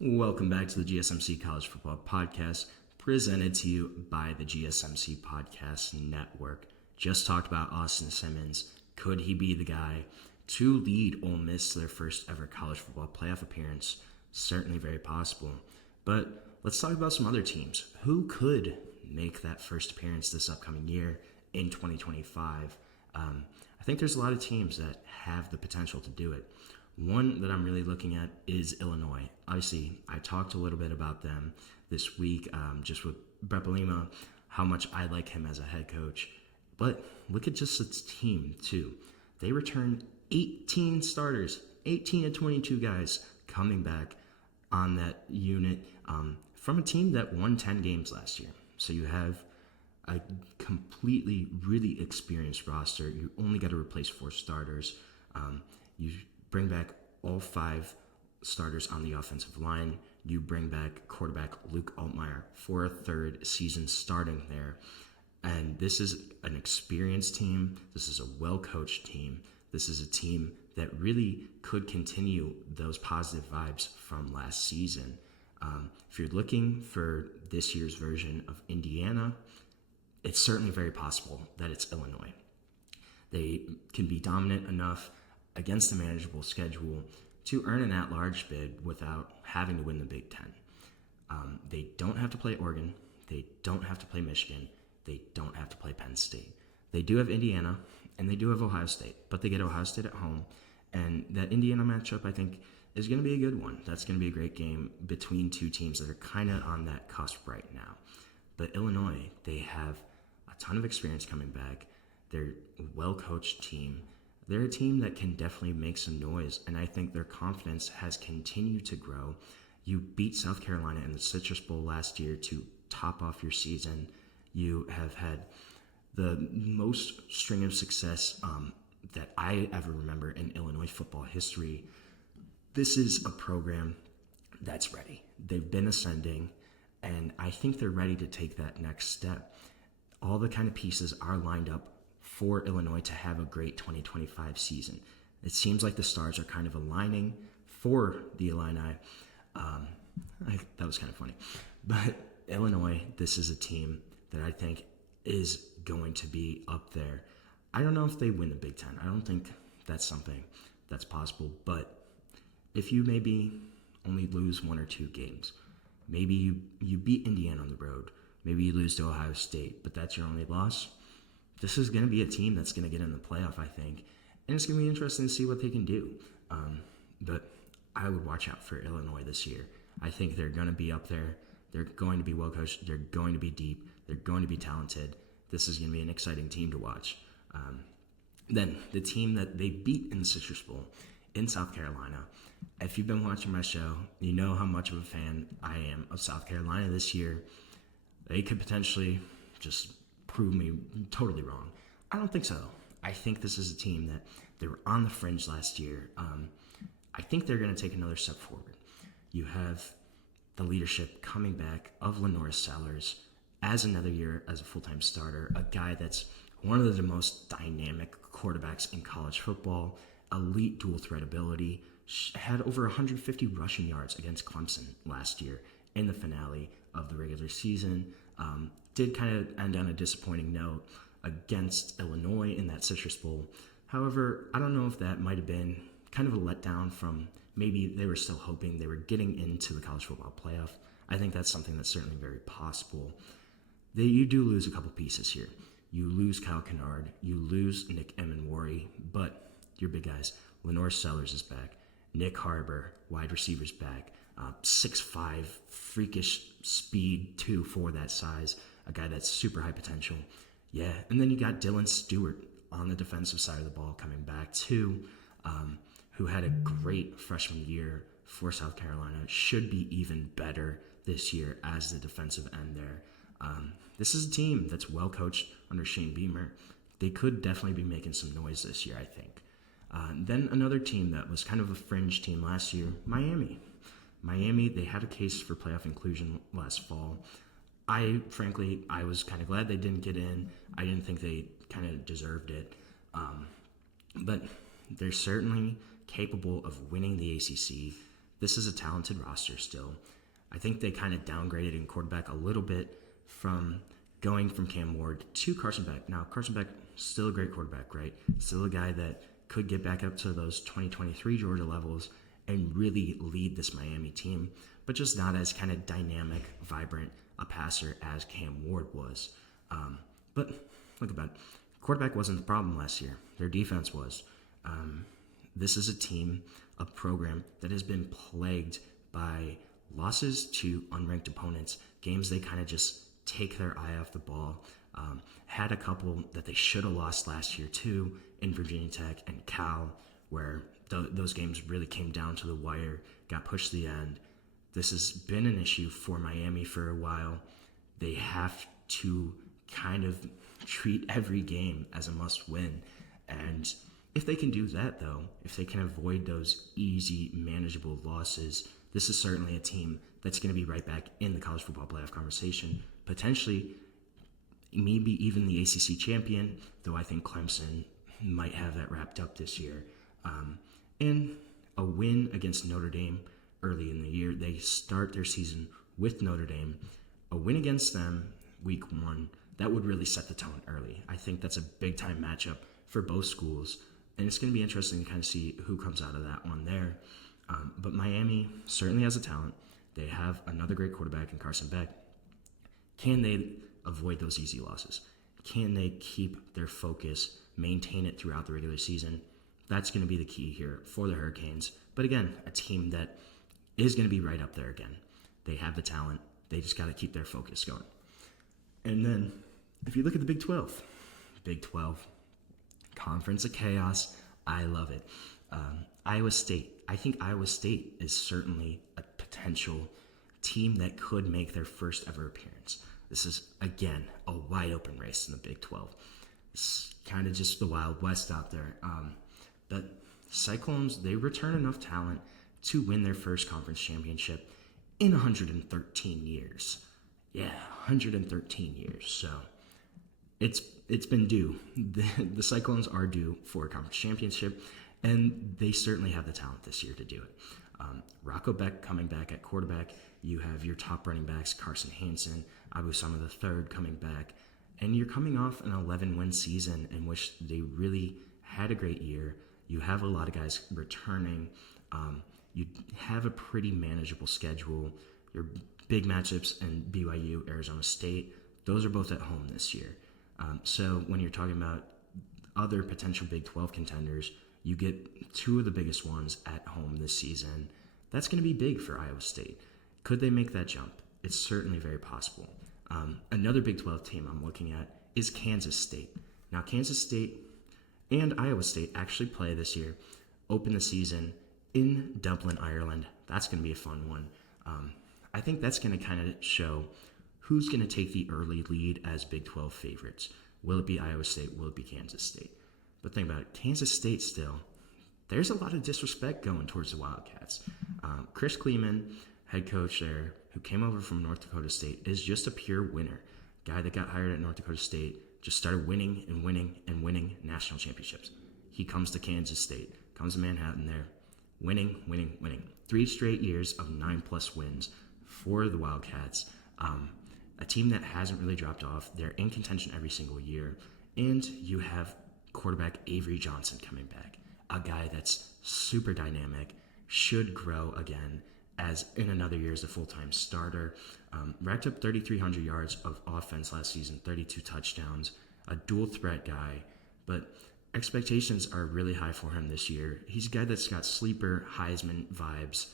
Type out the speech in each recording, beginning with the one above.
Welcome back to the GSMC College Football Podcast, presented to you by the GSMC Podcast Network. Just talked about Austin Simmons. Could he be the guy to lead Ole Miss to their first ever college football playoff appearance? Certainly very possible. But let's talk about some other teams. Who could make that first appearance this upcoming year in 2025? I think there's a lot of teams that have the potential to do it. One that I'm really looking at is Illinois. Obviously, I talked a little bit about them this week, just with Brett Bielema, how much I like him as a head coach. But look at just its team, too. They returned 18 starters, 18 to 22 guys coming back on that unit from a team that won 10 games last year. So you have a completely, really experienced roster. You only got to replace 4 starters. You bring back all 5 starters on the offensive line. You bring back quarterback Luke Altmaier for a 3rd season starting there. And this is an experienced team. This is a well-coached team. This is a team that really could continue those positive vibes from last season. If you're looking for this year's version of Indiana, it's certainly very possible that it's Illinois. They can be dominant enough against a manageable schedule to earn an at-large bid without having to win the Big Ten. They don't have to play Oregon. They don't have to play Michigan. They don't have to play Penn State. They do have Indiana, and they do have Ohio State, but they get Ohio State at home. And that Indiana matchup, I think, is going to be a good one. That's going to be a great game between two teams that are kind of on that cusp right now. But Illinois, they have a ton of experience coming back. They're a well-coached team. They're a team that can definitely make some noise, and I think their confidence has continued to grow. You beat South Carolina in the Citrus Bowl last year to top off your season. You have had the most string of success that I ever remember in Illinois football history. This is a program that's ready. They've been ascending, and I think they're ready to take that next step. All the kind of pieces are lined up for Illinois to have a great 2025 season. It seems like the stars are kind of aligning for the Illini. That was kind of funny. But Illinois, this is a team that I think is going to be up there. I don't know if they win the Big Ten. I don't think that's something that's possible. But if you maybe only lose 1 or 2 games, maybe you beat Indiana on the road, maybe you lose to Ohio State, but that's your only loss, this is going to be a team that's going to get in the playoff, I think. And it's going to be interesting to see what they can do. But I would watch out for Illinois this year. I think they're going to be up there. They're going to be well coached. They're going to be deep. They're going to be talented. This is going to be an exciting team to watch. Then the team that they beat in the Citrus Bowl in South Carolina. If you've been watching my show, you know how much of a fan I am of South Carolina this year. They could potentially just prove me totally wrong. I don't think so. I think this is a team that they were on the fringe last year. I think they're going to take another step forward. You have the leadership coming back of LaNorris Sellers as another year as a full-time starter, a guy that's one of the most dynamic quarterbacks in college football, elite dual threat ability, had over 150 rushing yards against Clemson last year in the finale of the regular season. Did kind of end on a disappointing note against Illinois in that Citrus Bowl. However, I don't know if that might have been kind of a letdown from maybe they were still hoping they were getting into the college football playoff. I think that's something that's certainly very possible. You do lose a couple pieces here. You lose Kyle Kennard, you lose Nick Emenwari, but your big guys, LaNorris Sellers is back, Nick Harbor, wide receivers back, 6'5", freakish speed too for that size, a guy that's super high potential. Yeah, and then you got Dylan Stewart on the defensive side of the ball coming back too, who had a great freshman year for South Carolina, should be even better this year as the defensive end there. This is a team that's well coached under Shane Beamer. They could definitely be making some noise this year, I think. Then another team that was kind of a fringe team last year, Miami. Miami, they had a case for playoff inclusion last fall. I was kind of glad they didn't get in. I didn't think they kind of deserved it. But they're certainly capable of winning the ACC. this is a talented roster still. I think they kind of downgraded in quarterback a little bit from going from Cam Ward to Carson Beck. Now, Carson Beck, still a great quarterback, right? Still a guy that could get back up to those 2023 Georgia levels and really lead this Miami team, but just not as kind of dynamic, vibrant a passer as Cam Ward was. But look about it. Quarterback wasn't the problem last year. Their defense was. This is a team, a program that has been plagued by losses to unranked opponents, games they kind of just take their eye off the ball. Had a couple that they should have lost last year too, in Virginia Tech and Cal, where those games really came down to the wire, got pushed to the end. This has been an issue for Miami for a while. They have to kind of treat every game as a must-win. And if they can do that, though, if they can avoid those easy, manageable losses, this is certainly a team that's going to be right back in the college football playoff conversation, potentially maybe even the ACC champion, though I think Clemson might have that wrapped up this year. And a win against Notre Dame early in the year. They start their season with Notre Dame. A win against them week 1, that would really set the tone early. I think that's a big-time matchup for both schools, and it's going to be interesting to kind of see who comes out of that one there. But Miami certainly has a talent. They have another great quarterback in Carson Beck. Can they avoid those easy losses? Can they keep their focus, maintain it throughout the regular season? That's going to be the key here for the Hurricanes. But again, a team that is going to be right up there again. They have the talent. They just got to keep their focus going. And then if you look at the Big 12, Conference of Chaos, I love it. Iowa State. I think Iowa State is certainly a potential team that could make their first ever appearance. This is, again, a wide open race in the Big 12. It's kind of just the Wild West out there. But Cyclones, they return enough talent to win their first conference championship in 113 years. Yeah, 113 years. So it's been due. The Cyclones are due for a conference championship, and they certainly have the talent this year to do it. Rocco Becht coming back at quarterback. You have your top running backs, Carson Hansen, Abu Sama III coming back, and you're coming off an 11-win season in which they really had a great year. You have a lot of guys returning. You have a pretty manageable schedule. Your big matchups in BYU, Arizona State, those are both at home this year. So when you're talking about other potential Big 12 contenders, you get 2 of the biggest ones at home this season. That's going to be big for Iowa State. Could they make that jump? It's certainly very possible. Another Big 12 team I'm looking at is Kansas State. Now, Kansas State and Iowa State actually play this year, open the season in Dublin, Ireland. That's going to be a fun one. I think that's going to kind of show who's going to take the early lead as Big 12 favorites. Will it be Iowa State? Will it be Kansas State? But think about it, Kansas State still, there's a lot of disrespect going towards the Wildcats. Chris Kleeman, head coach there, who came over from North Dakota State, is just a pure winner. Guy that got hired at North Dakota State, just started winning and winning and winning national championships. He comes to Kansas State, comes to Manhattan there, winning. 3 straight years of 9+ wins for the Wildcats. A team that hasn't really dropped off. They're in contention every single year. And you have quarterback Avery Johnson coming back, a guy that's super dynamic, should grow again as in another year as a full-time starter. Racked up 3,300 yards of offense last season, 32 touchdowns, a dual threat guy, but expectations are really high for him this year. He's a guy that's got sleeper Heisman vibes.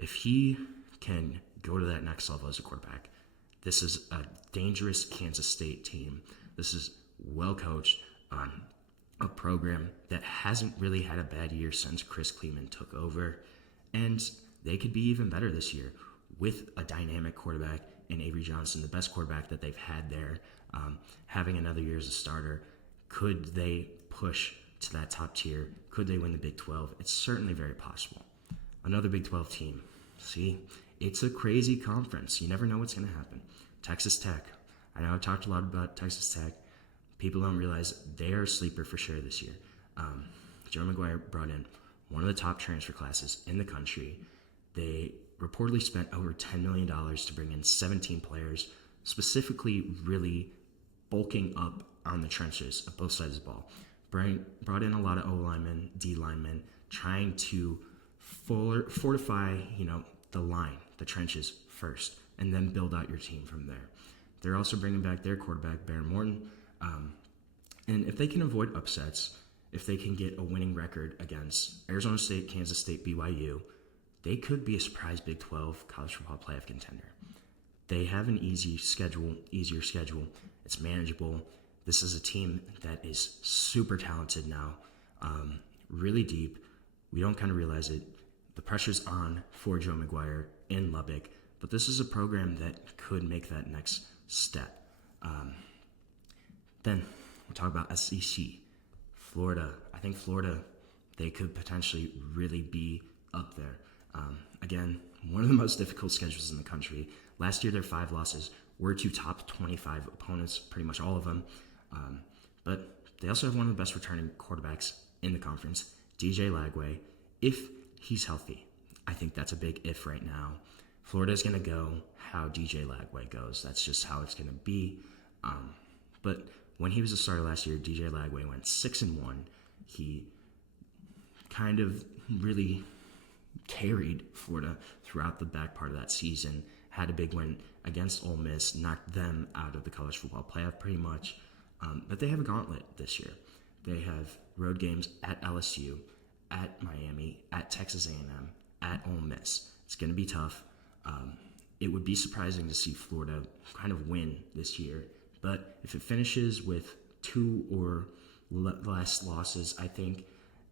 If he can go to that next level as a quarterback, this is a dangerous Kansas State team. This is well coached, a program that hasn't really had a bad year since Chris Kleeman took over, and they could be even better this year with a dynamic quarterback in Avery Johnson, the best quarterback that they've had there, having another year as a starter. Could they push to that top tier? Could they win the Big 12? It's certainly very possible. Another Big 12 team. See, it's a crazy conference. You never know what's going to happen. Texas Tech. I know I've talked a lot about Texas Tech. People don't realize they are a sleeper for sure this year. Joe McGuire brought in one of the top transfer classes in the country. They reportedly spent over $10 million to bring in 17 players, specifically really bulking up on the trenches of both sides of the ball. Brought in a lot of O linemen, D linemen, trying to fortify, the line, the trenches first, and then build out your team from there. They're also bringing back their quarterback, Baron Morton. And if they can avoid upsets, if they can get a winning record against Arizona State, Kansas State, BYU, they could be a surprise Big 12 college football playoff contender. They have an easier schedule. It's manageable. This is a team that is super talented now, really deep. We don't kind of realize it. The pressure's on for Joe McGuire in Lubbock, but this is a program that could make that next step. Then we'll talk about SEC. Florida. I think Florida, they could potentially really be up there. Again, one of the most difficult schedules in the country. Last year, their 5 losses were to top 25 opponents, pretty much all of them. But they also have one of the best returning quarterbacks in the conference, DJ Lagway, if he's healthy. I think that's a big if right now. Florida's going to go how DJ Lagway goes. That's just how it's going to be. But when he was a starter last year, DJ Lagway went 6-1. He kind of really carried Florida throughout the back part of that season, had a big win against Ole Miss, knocked them out of the college football playoff pretty much. But they have a gauntlet this year. They have road games at LSU, at Miami, at Texas A&M, at Ole Miss. It's going to be tough. It would be surprising to see Florida kind of win this year. But if it finishes with 2 or less losses, I think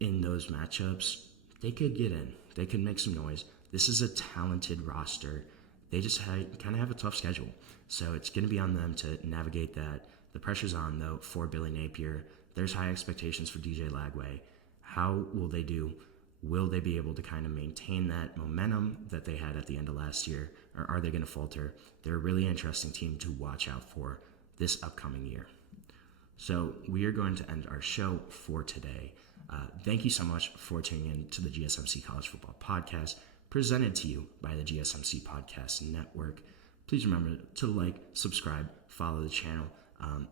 in those matchups, they could get in. They could make some noise. This is a talented roster. They just kind of have a tough schedule. So it's going to be on them to navigate that. The pressure's on, though, for Billy Napier. There's high expectations for DJ Lagway. How will they do? Will they be able to kind of maintain that momentum that they had at the end of last year, or are they going to falter? They're a really interesting team to watch out for this upcoming year. So we are going to end our show for today. Thank you so much for tuning in to the GSMC College Football Podcast, presented to you by the GSMC Podcast Network. Please remember to like, subscribe, follow the channel.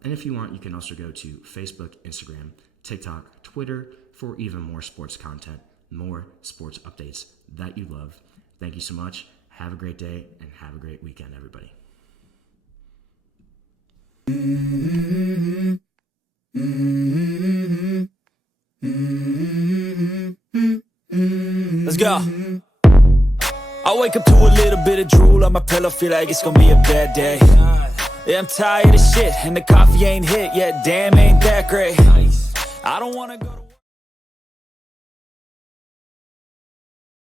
And if you want, you can also go to Facebook, Instagram, TikTok, Twitter for even more sports content, more sports updates that you love. Thank you so much. Have a great day and have a great weekend, everybody. Let's go. I wake up to a little bit of drool on my pillow, feel like it's gonna be a bad day. Yeah, I'm tired of shit, and the coffee ain't hit yet, damn, ain't that great. I don't wanna go to